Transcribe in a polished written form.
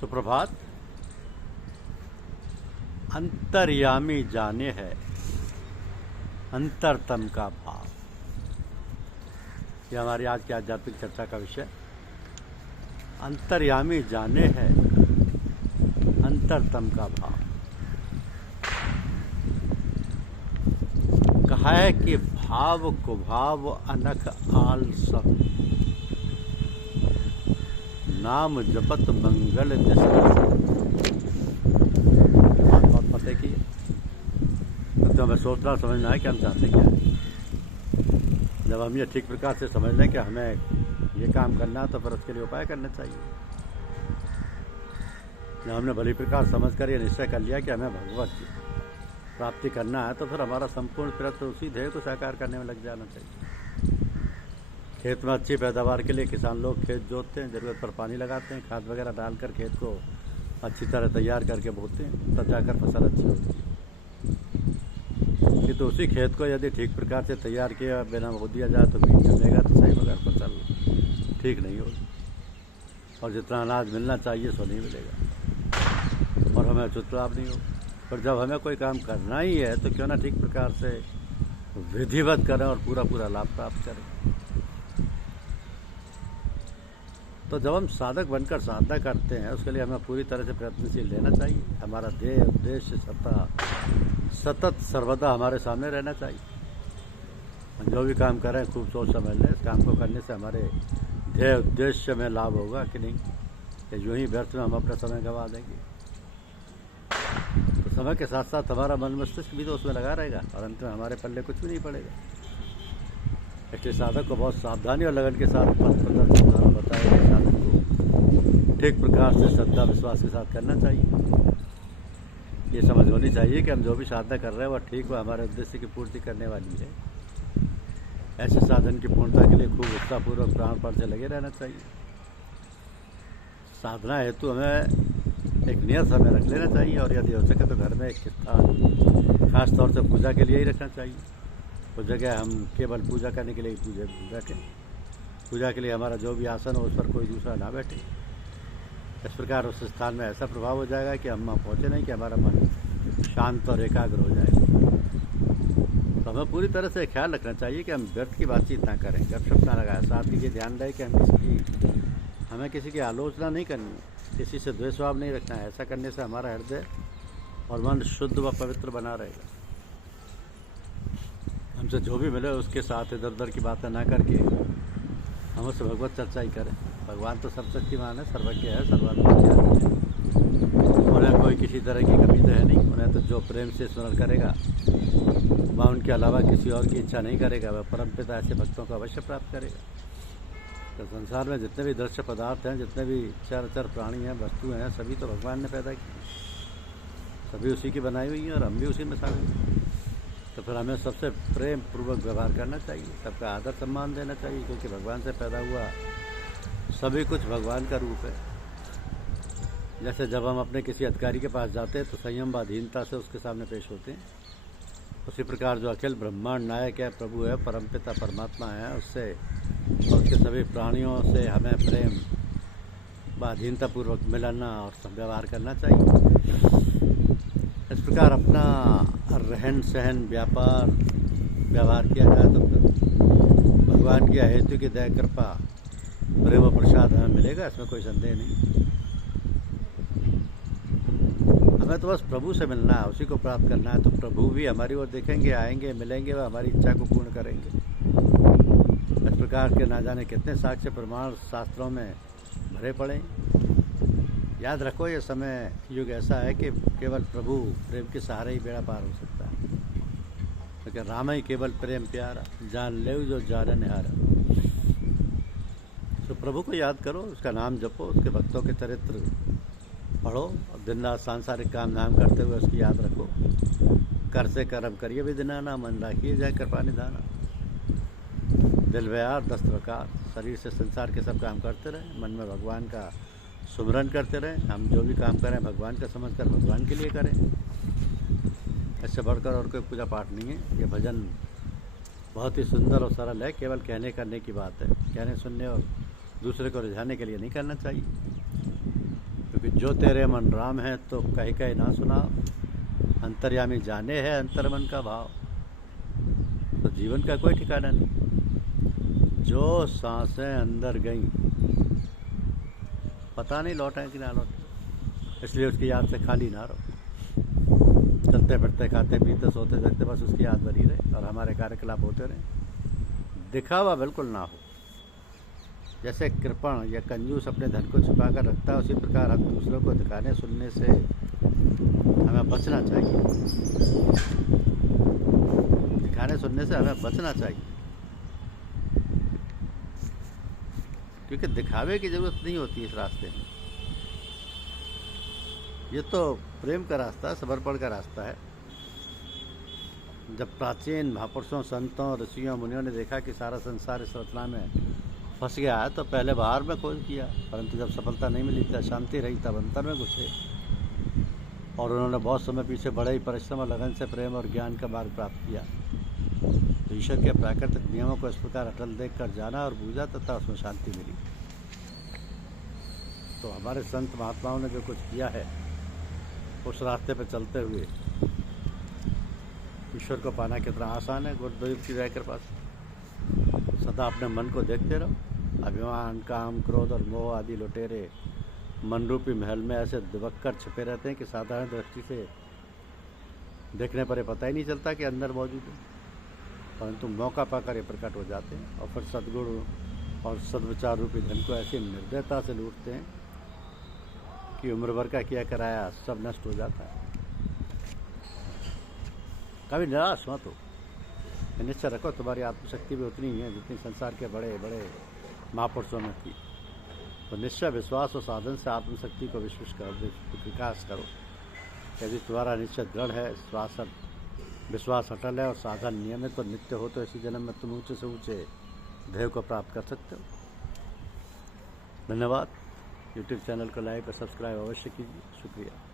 सुप्रभात। अंतर्यामी जाने है अंतरतम का भाव, यह हमारी आज की आध्यात्मिक चर्चा का विषय। अंतर्यामी जाने है अंतरतम का भाव। कहा है कि भाव को भाव अनख आल सब, नाम जपत मंगल दिस। बहुत पते की तो हमें सोचना समझना है कि हम चाहते क्या है। जब हम ये ठीक प्रकार से समझ लें कि हमें ये काम करना है तो फिर उसके लिए उपाय करना चाहिए। जब हमने भली प्रकार समझ कर ये निश्चय कर लिया कि हमें भगवत प्राप्ति करना है तो फिर हमारा संपूर्ण प्रयत्न उसी ध्येय को साकार करने में लग जाना चाहिए। खेत में अच्छी पैदावार के लिए किसान लोग खेत जोतते हैं, ज़रूरत पर पानी लगाते हैं, खाद वगैरह डालकर खेत को अच्छी तरह तैयार करके बोते हैं, तब जाकर फसल अच्छी होती है। कि तो उसी खेत को यदि ठीक प्रकार से तैयार किया बिना बो दिया जाए तो बीज जमेगा तो सही, मगर फसल ठीक नहीं होगी और जितना अनाज मिलना चाहिए सो नहीं मिलेगा और हमें उचित लाभ नहीं होगा। पर जब हमें कोई काम करना ही है तो क्यों ना ठीक प्रकार से विधिवत करें और पूरा लाभ प्राप्त करें। तो जब हम साधक बनकर साधना करते हैं उसके लिए हमें पूरी तरह से प्रयत्नशील रहना चाहिए। हमारा ध्येय उद्देश्य सतत सर्वदा हमारे सामने रहना चाहिए। हम जो भी काम करें खूब सोच समझ लें, इस काम को करने से हमारे ध्येय उद्देश्य में लाभ होगा कि नहीं, कि यूं ही व्यर्थ में हम अपना समय गंवा देंगे। तो समय के साथ साथ हमारा मन मस्तिष्क भी तो उसमें लगा रहेगा और अंत में हमारे पल्ले कुछ भी नहीं पड़ेगा। इसलिए साधक को बहुत सावधानी और लगन के साथ पथ प्रदर्शन द्वारा बताया गया साधक को ठीक प्रकार से श्रद्धा विश्वास के साथ करना चाहिए। ये समझ होनी चाहिए कि हम जो भी साधना कर रहे हैं वह ठीक व हमारे उद्देश्य की पूर्ति करने वाली है। ऐसे साधन की पूर्णता के लिए खूब उत्साहपूर्वक प्राणपण से लगे रहना चाहिए। साधना हेतु हमें एक नियत समय रख लेना चाहिए और यदि हो सके तो घर में एक स्थान खास तौर से पूजा के लिए ही रखना चाहिए। उस जगह हम केवल पूजा करने के लिए पूजा बैठे, पूजा के लिए हमारा जो भी आसन हो उस पर कोई दूसरा ना बैठे। इस प्रकार उस स्थान में ऐसा प्रभाव हो जाएगा कि हम वहाँ पहुँचे नहीं कि हमारा मन शांत और एकाग्र हो जाएगा। तो हमें पूरी तरह से ख्याल रखना चाहिए कि हम व्यर्थ की बातचीत ना करें, गपशप ना लगाएं। साथ ही ये ध्यान रहे कि हमें किसी की आलोचना नहीं करनी है, किसी से द्वेष भाव नहीं रखना है। ऐसा करने से हमारा हृदय और मन शुद्ध व पवित्र बना रहेगा। हमसे जो भी मिले उसके साथ इधर उधर की बातें ना करके हम उससे भगवत चर्चा ही करें। भगवान तो सर्वशक्तिमान है, सर्वज्ञ है, सर्वात्मज्ञ है। उन्हें कोई किसी तरह की कमी तो है नहीं। उन्हें तो जो प्रेम से स्मरण करेगा वह उनके अलावा किसी और की इच्छा नहीं करेगा, वह परमपिता ऐसे भक्तों को अवश्य प्राप्त करेगा। तो संसार में जितने भी दृश्य पदार्थ हैं, जितने भी चर प्राणी हैं, वस्तुएँ हैं, सभी तो भगवान ने पैदा की, सभी उसी की बनाई हुई हैं और हम भी उसी में शामिल हैं। तो फिर हमें सबसे प्रेम पूर्वक व्यवहार करना चाहिए, सबका आदर सम्मान देना चाहिए, क्योंकि भगवान से पैदा हुआ सभी कुछ भगवान का रूप है। जैसे जब हम अपने किसी अधिकारी के पास जाते हैं तो संयम व अधीनता से उसके सामने पेश होते हैं, उसी प्रकार जो अखिल ब्रह्मांड नायक है, प्रभु है, परमपिता परमात्मा है, उससे और उसके सभी प्राणियों से हमें प्रेम व अधीनतापूर्वक मिलना और व्यवहार करना चाहिए। इस प्रकार अपना रहन सहन व्यवहार किया जाए तो भगवान की अहेतु की दया कृपा प्रेम व प्रसाद हमें मिलेगा, इसमें कोई संदेह नहीं। हमें तो बस प्रभु से मिलना है, उसी को प्राप्त करना है। तो प्रभु भी हमारी ओर देखेंगे, आएंगे, मिलेंगे व हमारी इच्छा को पूर्ण करेंगे। इस प्रकार के ना जाने कितने साक्ष्य प्रमाण शास्त्रों में भरे पड़े। याद रखो ये समय युग ऐसा है कि केवल प्रभु प्रेम के सहारे ही बेड़ा पार हो सकता है। क्योंकि राम ही केवल प्रेम प्यारा, जान ले जो जाने निहारा। तो प्रभु को याद करो, उसका नाम जपो, उसके भक्तों के चरित्र पढ़ो और दिन रात सांसारिक काम धाम करते हुए उसकी याद रखो। कर से कर्म करिए विधिनाना, मन राखिए जाए कृपा निधाना। दिल व्यार 10 प्रकार, शरीर से संसार के सब काम करते रहें, मन में भगवान का सुमरन करते रहें। हम जो भी काम करें भगवान का समझकर भगवान के लिए करें। इससे बढ़कर और कोई पूजा पाठ नहीं है। ये भजन बहुत ही सुंदर और सरल है, केवल कहने करने की बात है। कहने सुनने और दूसरे को रिझाने के लिए नहीं करना चाहिए। क्योंकि जो तेरे मन राम है तो कह कह ना सुना, अंतर्यामी जाने है अंतर मन का भाव। तो जीवन का कोई ठिकाना नहीं। जो सांसें अंदर गई पता नहीं लौटें कि ना लौटें, इसलिए उसकी याद से खाली ना रहो। चलते फिरते खाते पीते सोते जगते बस उसकी याद बनी रहे और हमारे कार्यकलाप होते रहे। दिखावा बिल्कुल ना हो। जैसे कृपण या कंजूस अपने धन को छुपा कर रखता है, उसी प्रकार हम दूसरों को दिखाने सुनने से हमें बचना चाहिए। दिखाने सुनने से हमें बचना चाहिए, क्योंकि दिखावे की जरूरत नहीं होती इस रास्ते में। ये तो प्रेम का रास्ता है, समर्पण का रास्ता है। जब प्राचीन महापुरुषों, संतों, ऋषियों, मुनियों ने देखा कि सारा संसार इस रचना में फंस गया है, तो पहले बाहर में खोज किया, परंतु जब सफलता नहीं मिली, तब शांति रही, तब अंतर में घुसे और उन्होंने बहुत समय पीछे बड़े ही परिश्रम और लगन से प्रेम और ज्ञान का मार्ग प्राप्त किया। तो ईश्वर के प्राकृतिक नियमों को इस प्रकार अटल देख कर जाना और बूझा तथा उसमें शांति मिली। तो हमारे संत महात्माओं ने जो कुछ किया है, उस रास्ते पर चलते हुए ईश्वर को पाना कितना आसान है। गुरुदेव की दया कृपा से सदा अपने मन को देखते रहो। अभिमान, काम, क्रोध और मोह आदि लुटेरे मन रूपी महल में ऐसे दुबक्कर छिपे रहते हैं कि साधारण दृष्टि से देखने पर पता ही नहीं चलता कि अंदर मौजूद है, परंतु मौका पाकर ये प्रकट हो जाते हैं और फिर सद्गुण और सद्विचार रूपी धन को ऐसी निर्दयता से लूटते हैं कि उम्र भर का किया कराया सब नष्ट हो जाता है। कभी निराश मत हो, निश्चय रखो तुम्हारी आत्मशक्ति भी उतनी ही है जितनी संसार के बड़े बड़े महापुरुषों में थी। तो निश्चय, विश्वास और साधन से आत्मशक्ति को विकास करो। यदि तुम्हारा निश्चय दृढ़ है, विश्वास अटल है और साधन नियमित और नित्य हो, तो इसी जन्म में तुम ऊंचे से ऊंचे ध्येय को प्राप्त कर सकते हो। धन्यवाद। यूट्यूब चैनल को लाइक और सब्सक्राइब अवश्य कीजिए। शुक्रिया।